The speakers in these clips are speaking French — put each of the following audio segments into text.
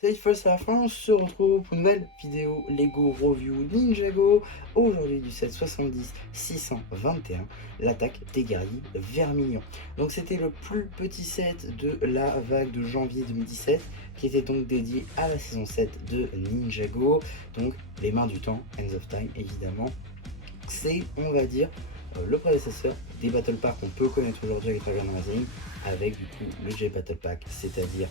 Salut Foss à la fin, on se retrouve pour une nouvelle vidéo Lego Review Ninjago. Aujourd'hui du set 70-621, l'attaque des guerriers vermillons. Donc c'était le plus petit set de la vague de janvier 2017 qui était donc dédié à la saison 7 de Ninjago. Donc les mains du temps, Ends of Time évidemment. C'est, on va dire, le prédécesseur des Battle Pack qu'on peut connaître aujourd'hui avec Dragon Rising, avec du coup le J Battle Pack, c'est-à-dire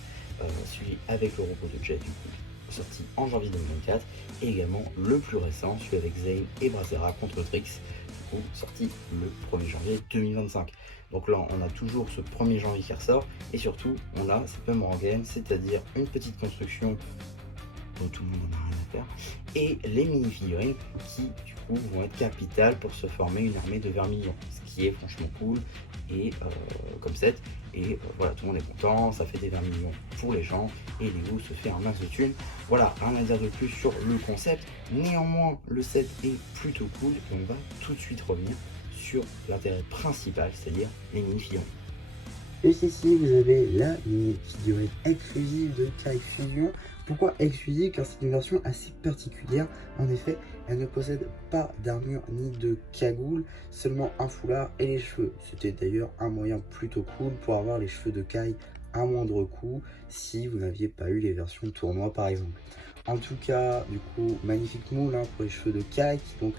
celui avec le robot de Jet, du coup, sorti en janvier 2024, et également le plus récent, celui avec Zane et Brazzera contre Trix, du coup, sorti le 1er janvier 2025. Donc là, on a toujours ce 1er janvier qui ressort, et surtout, on a cette même rengaine, c'est-à-dire une petite construction dont tout le monde n'en a rien à faire, et les mini-figurines qui, du coup, vont être capitales pour se former une armée de vermillons, ce qui est franchement cool, et comme set, et voilà, tout le monde est content, ça fait des vermillons pour les gens, et Lego se fait un max de thunes. Voilà, rien à dire de plus sur le concept, néanmoins, le set est plutôt cool, et on va tout de suite revenir sur l'intérêt principal, c'est-à-dire les mini-figurines. Et ici, vous avez la mini-figurine exclusive de Kai Fusion. Pourquoi exclusive? Car c'est une version assez particulière. En effet, elle ne possède pas d'armure ni de cagoule, seulement un foulard et les cheveux. C'était d'ailleurs un moyen plutôt cool pour avoir les cheveux de Kai à moindre coût si vous n'aviez pas eu les versions tournoi par exemple. En tout cas, du coup, magnifique moule pour les cheveux de Kai, qui donc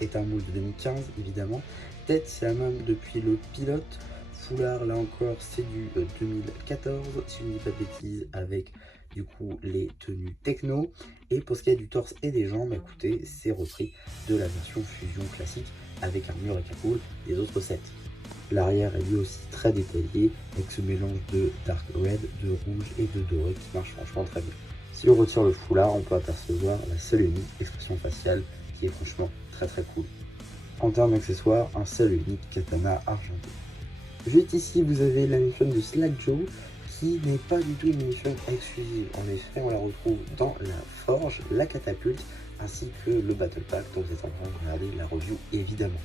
est un moule de 2015 évidemment. Tête, c'est la même depuis le pilote. Foulard, là encore, c'est du 2014, si je ne dis pas de bêtises, avec du coup les tenues techno. Et pour ce qui est du torse et des jambes, écoutez, c'est repris de la version fusion classique avec armure et capoule des autres sets. L'arrière est lui aussi très détaillé avec ce mélange de dark red, de rouge et de doré qui marche franchement très bien. Si on retire le foulard, on peut apercevoir la seule et unique expression faciale qui est franchement très cool. En termes d'accessoires, un seul et unique katana argenté. Juste ici, vous avez la mission de Slack Joe, qui n'est pas du tout une mission exclusive. En effet, on la retrouve dans la forge, la catapulte, ainsi que le Battle Pack, dont vous êtes en train de regarder la review évidemment.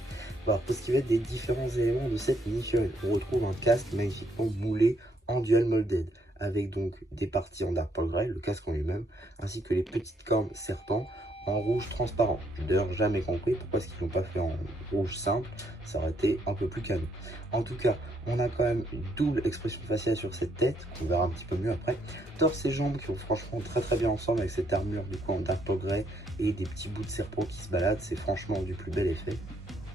Alors, pour ce qui va être des différents éléments de cette mission, on retrouve un casque magnifiquement moulé en dual molded, avec donc des parties en dark pearl grey, le casque en lui-même, ainsi que les petites cornes serpents en rouge transparent. Je n'ai d'ailleurs jamais compris pourquoi est-ce qu'ils l'ont pas fait en rouge simple, ça aurait été un peu plus canon. En tout cas, on a quand même une double expression faciale sur cette tête, qu'on verra un petit peu mieux après. Torse et jambes qui vont franchement très bien ensemble avec cette armure du coup en dark pearl grey et des petits bouts de serpent qui se baladent, c'est franchement du plus bel effet.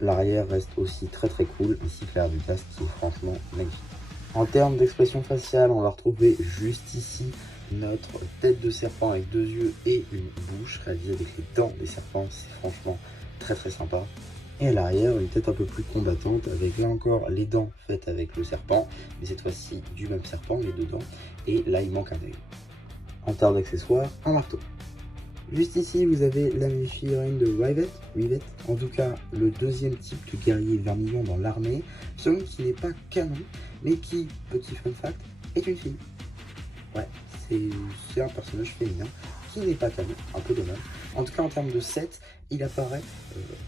L'arrière reste aussi très cool, ainsi que l'arrière du casque qui est franchement magnifique. En termes d'expression faciale, on va retrouver juste ici notre tête de serpent avec deux yeux et une bouche réalisée avec les dents des serpents. C'est franchement très sympa. Et à l'arrière, une tête un peu plus combattante avec là encore les dents faites avec le serpent, mais cette fois-ci du même serpent, les deux dents. Et là, il manque un œil. En termes d'accessoires, un marteau. Juste ici, vous avez la mini-figurine de Rivet, en tout cas le deuxième type de guerrier vermillon dans l'armée, celui qui n'est pas canon, mais qui, petit fun fact, est une fille. Ouais, c'est un personnage féminin qui n'est pas canon, un peu dommage. En tout cas, en termes de set, il apparaît,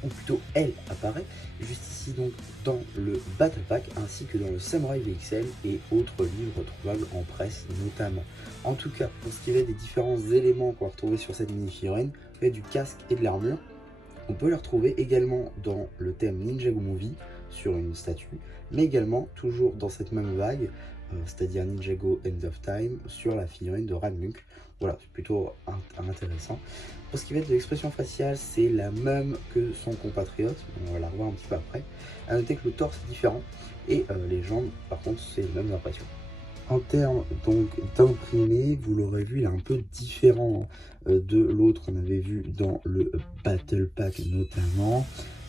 ou plutôt elle apparaît, juste ici donc dans le Battle Pack, ainsi que dans le Samurai VXL et autres livres trouvables en presse notamment. En tout cas, pour ce qui est des différents éléments qu'on va retrouver sur cette mini-figurine, du casque et de l'armure, on peut les retrouver également dans le thème Ninjago Movie sur une statue, mais également toujours dans cette même vague, c'est-à-dire Ninjago End of Time sur la figurine de Ranmuk. Voilà, c'est plutôt intéressant. Pour ce qui va être de l'expression faciale, c'est la même que son compatriote, on va la revoir un petit peu après. A noter que le torse est différent et les jambes, par contre, c'est les mêmes impressions. En termes donc d'imprimé, vous l'aurez vu, il est un peu différent de l'autre qu'on avait vu dans le Battle Pack notamment.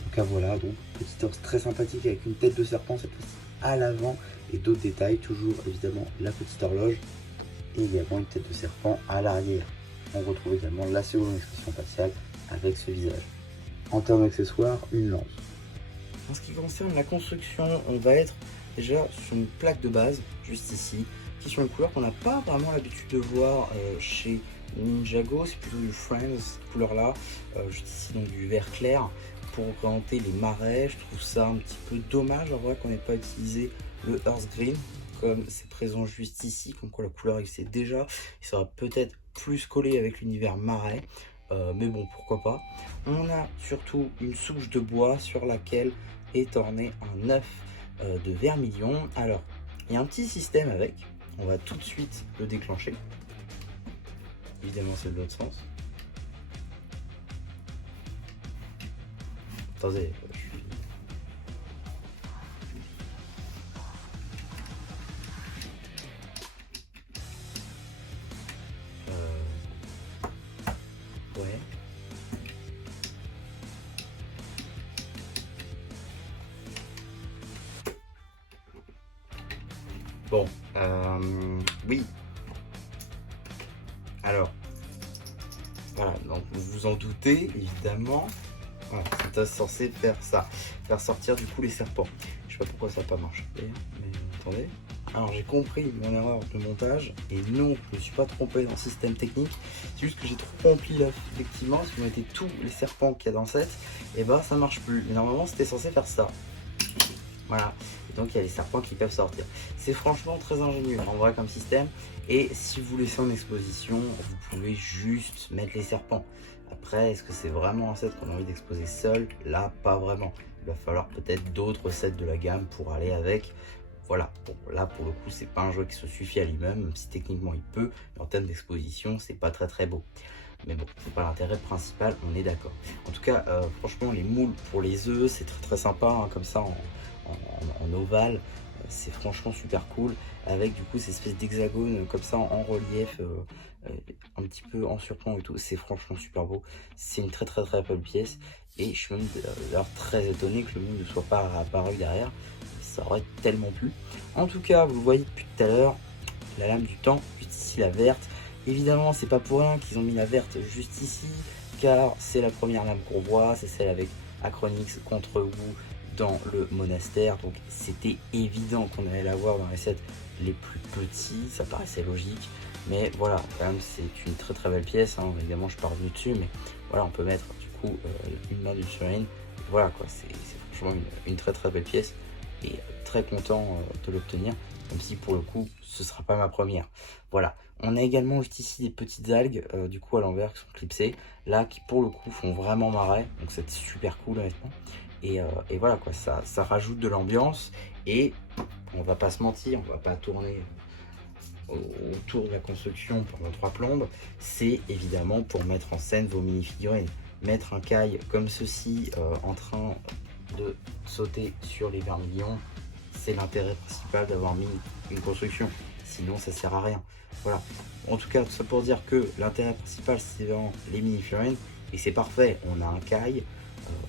Donc là, voilà, donc petit torse très sympathique avec une tête de serpent cette fois-ci à l'avant et d'autres détails, toujours évidemment la petite horloge et également une tête de serpent à l'arrière. On retrouve également la seconde expression faciale avec ce visage. En termes d'accessoires, une lance. En ce qui concerne la construction, on va être déjà sur une plaque de base, juste ici, qui est sur une couleur qu'on n'a pas vraiment l'habitude de voir chez Ninjago, c'est plutôt du Friends, cette couleur-là, juste ici, donc du vert clair, pour représenter les marais. Je trouve ça un petit peu dommage, en vrai, qu'on n'ait pas utilisé le Earth Green, comme c'est présent juste ici, comme quoi la couleur existait déjà. Il serait peut-être plus collé avec l'univers marais, mais bon, pourquoi pas. On a surtout une souche de bois sur laquelle est orné un œuf de vermilion. Alors, il y a un petit système avec, on va tout de suite le déclencher. Évidemment, c'est de l'autre sens. Attendez, je suis... Ouais. Bon, oui. Alors, voilà, donc vous vous en doutez, évidemment. Voilà, c'est censé faire ça, faire sortir du coup les serpents. Je sais pas pourquoi ça n'a pas marché, mais attendez. Alors j'ai compris mon erreur de montage, et non, je me suis pas trompé dans le système technique, c'est juste que j'ai trop rempli l'œuf. Effectivement, si vous mettez tous les serpents qu'il y a dans le set, et bah ça marche plus. Mais normalement c'était censé faire ça. Voilà, et donc il y a les serpents qui peuvent sortir. C'est franchement très ingénieux en vrai comme système, et si vous laissez en exposition, vous pouvez juste mettre les serpents. Après, est-ce que c'est vraiment un set qu'on a envie d'exposer seul? Là, pas vraiment. Il va falloir peut-être d'autres sets de la gamme pour aller avec. Voilà, bon, là pour le coup, c'est pas un jeu qui se suffit à lui-même, même si techniquement il peut, mais en termes d'exposition, c'est pas très beau. Mais bon, c'est pas l'intérêt principal, on est d'accord. En tout cas, franchement, les moules pour les œufs, c'est très sympa, hein, comme ça en ovale. C'est franchement super cool, avec du coup ces espèces d'hexagones comme ça en relief, un petit peu en surplomb et tout. C'est franchement super beau, c'est une très belle pièce, et je suis même d'ailleurs très étonné que le monde ne soit pas apparu derrière, ça aurait tellement plu. En tout cas, vous le voyez depuis tout à l'heure, la lame du temps, juste ici la verte. Évidemment, c'est pas pour rien qu'ils ont mis la verte juste ici, car c'est la première lame qu'on voit, c'est celle avec Acronix contre Wu dans le monastère, donc c'était évident qu'on allait la voir dans les sets les plus petits, ça paraissait logique, mais voilà, quand même c'est une très belle pièce, hein. Évidemment je pars du dessus, mais voilà, on peut mettre du coup une main sur une, voilà quoi, c'est franchement une très belle pièce, et très content de l'obtenir, même si pour le coup ce sera pas ma première. Voilà, on a également juste ici des petites algues du coup à l'envers qui sont clipsées, là qui pour le coup font vraiment marrer, donc c'est super cool honnêtement. Et voilà quoi, ça rajoute de l'ambiance, et on va pas se mentir, on va pas tourner autour de la construction pendant 3 plombes, c'est évidemment pour mettre en scène vos mini-figurines. Mettre un Kai comme ceci en train de sauter sur les vermilions, c'est l'intérêt principal d'avoir mis une construction, sinon ça sert à rien. Voilà, en tout cas tout ça pour dire que l'intérêt principal c'est vraiment les mini-figurines, et c'est parfait, on a un Kai,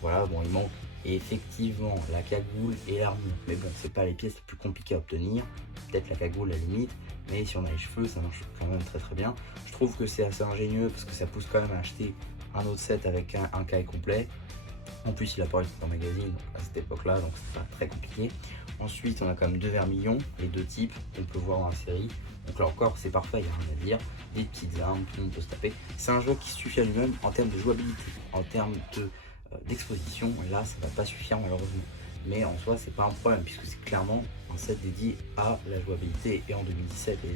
voilà, bon il manque et effectivement la cagoule et l'armure, mais bon c'est pas les pièces les plus compliquées à obtenir, peut-être la cagoule à la limite, mais si on a les cheveux ça marche quand même très bien. Je trouve que c'est assez ingénieux parce que ça pousse quand même à acheter un autre set avec un Kai complet. En plus il apparaît dans le magazine à cette époque là, donc c'est pas très compliqué. Ensuite on a quand même 2 vermilions, les 2 types qu'on peut voir dans la série, donc là encore c'est parfait, il n'y a rien à dire, des petites armes, tout le monde peut se taper. C'est un jeu qui suffit à lui-même en termes de jouabilité, en termes d'exposition, là ça va pas suffire malheureusement, mais en soi c'est pas un problème puisque c'est clairement un set dédié à la jouabilité, et en 2017 les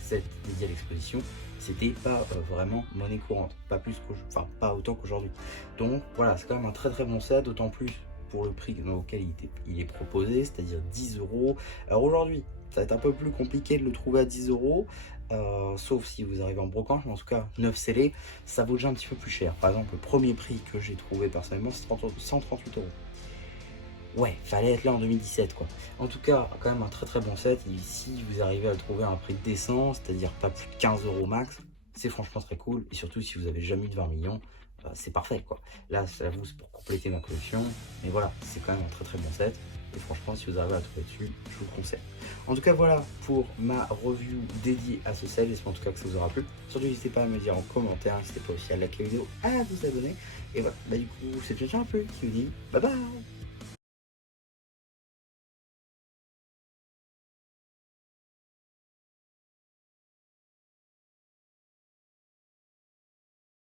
sets dédiés à l'exposition c'était pas vraiment monnaie courante, pas plus enfin pas autant qu'aujourd'hui. Donc voilà, c'est quand même un très bon set, d'autant plus pour le prix auquel il est proposé, c'est-à-dire 10 €. Alors aujourd'hui ça va être un peu plus compliqué de le trouver à 10 €, sauf si vous arrivez en brocante, mais en tout cas 9 scellés, ça vaut déjà un petit peu plus cher. Par exemple, le premier prix que j'ai trouvé personnellement, c'est 138 €. Ouais, fallait être là en 2017 quoi. En tout cas, quand même un très bon set, et si vous arrivez à le trouver à un prix décent, c'est-à-dire pas plus de 15 € max, c'est franchement très cool, et surtout si vous avez jamais eu de 20 millions, c'est parfait quoi. Là, j'avoue, c'est pour compléter ma collection, mais voilà, c'est quand même un très bon set. Et franchement, si vous arrivez à trouver dessus, je vous le conseille. En tout cas, voilà pour ma review dédiée à ce set. J'espère en tout cas que ça vous aura plu. Surtout, n'hésitez pas à me dire en commentaire, n'hésitez pas aussi à liker la vidéo, à vous abonner. Et voilà, bah du coup, c'est bien un peu qui vous dit bye bye.